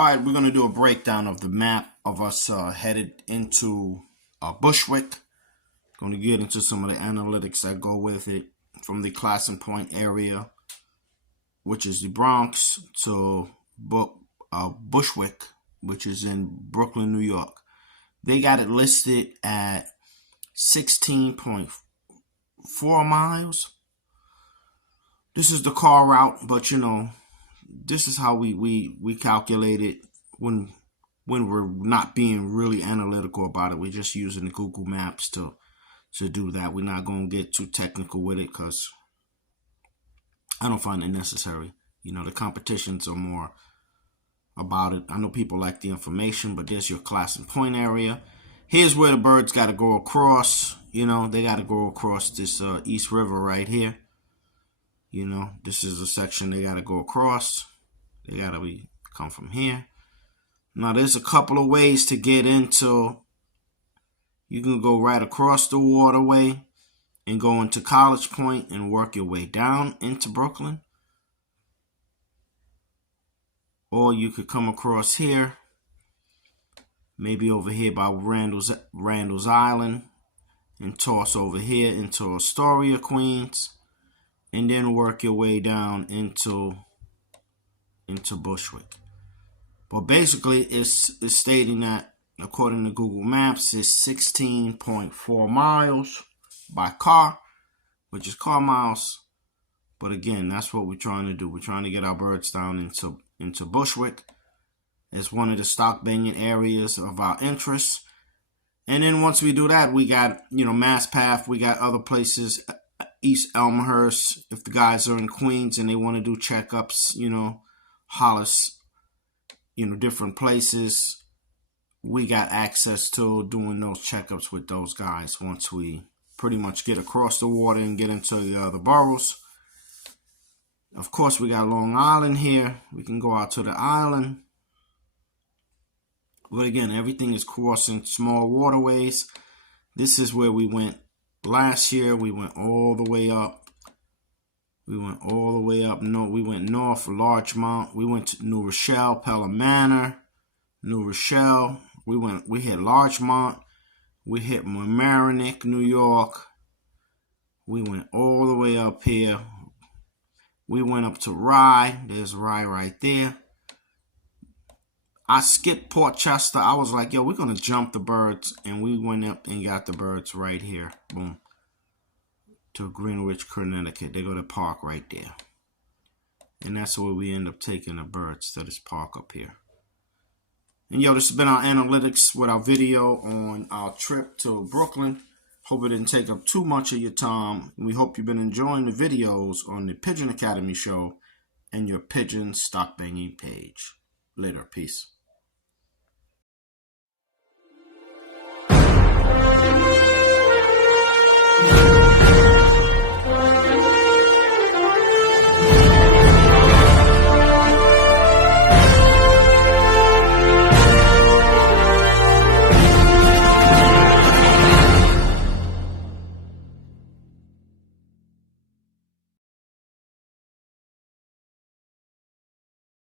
All right, we're going to do a breakdown of the map of us headed into Bushwick. Going to get into some of the analytics that go with it from the Classing Point area, which is the Bronx, to Bushwick, which is in Brooklyn, New York. They got it listed at 16.4 miles. This is the car route, but you know, this is how we calculate it when we're not being really analytical about it. We're just using the Google Maps to do that. We're not going to get too technical with it because I don't find it necessary. You know, the competitions are more about it. I know people like the information, but there's your Classing Point area. Here's where the birds got to go across. You know, they got to go across this East River right here. You know, this is a section they got to go across. They got to come from here. Now, there's a couple of ways to get into. You can go right across the waterway and go into College Point and work your way down into Brooklyn. Or you could come across here, maybe over here by Randall's Island, and toss over here into Astoria, Queens, and then work your way down into Bushwick. But basically, it's stating that, according to Google Maps, it's 16.4 miles by car, which is car miles. But again, that's what we're trying to do. We're trying to get our birds down into Bushwick. It's one of the stock banging areas of our interest. And then once we do that, we got, you know, Mass Path. We got other places, East Elmhurst. If the guys are in Queens and they want to do checkups, you know, Hollis, you know, different places, we got access to doing those checkups with those guys once we pretty much get across the water and get into the other boroughs. Of course, we got Long Island here. We can go out to the island. But again, everything is crossing small waterways. This is where we went last year. We went all the way up. We went all the way up. No, we went north, Larchmont. We went to New Rochelle, Pelham Manor, New Rochelle. We hit Larchmont. We hit Mamaroneck, New York. We went all the way up here. We went up to Rye. There's Rye right there. I skipped Port Chester. I was like, yo, we're going to jump the birds. And we went up and got the birds right here. Boom. To Greenwich, Connecticut. They go to park right there. And that's where we end up taking the birds, to this park up here. And yo, this has been our analytics with our video on our trip to Brooklyn. Hope it didn't take up too much of your time. We hope you've been enjoying the videos on the Pigeon Academy Show and your Pigeon stock banging page. Later. Peace.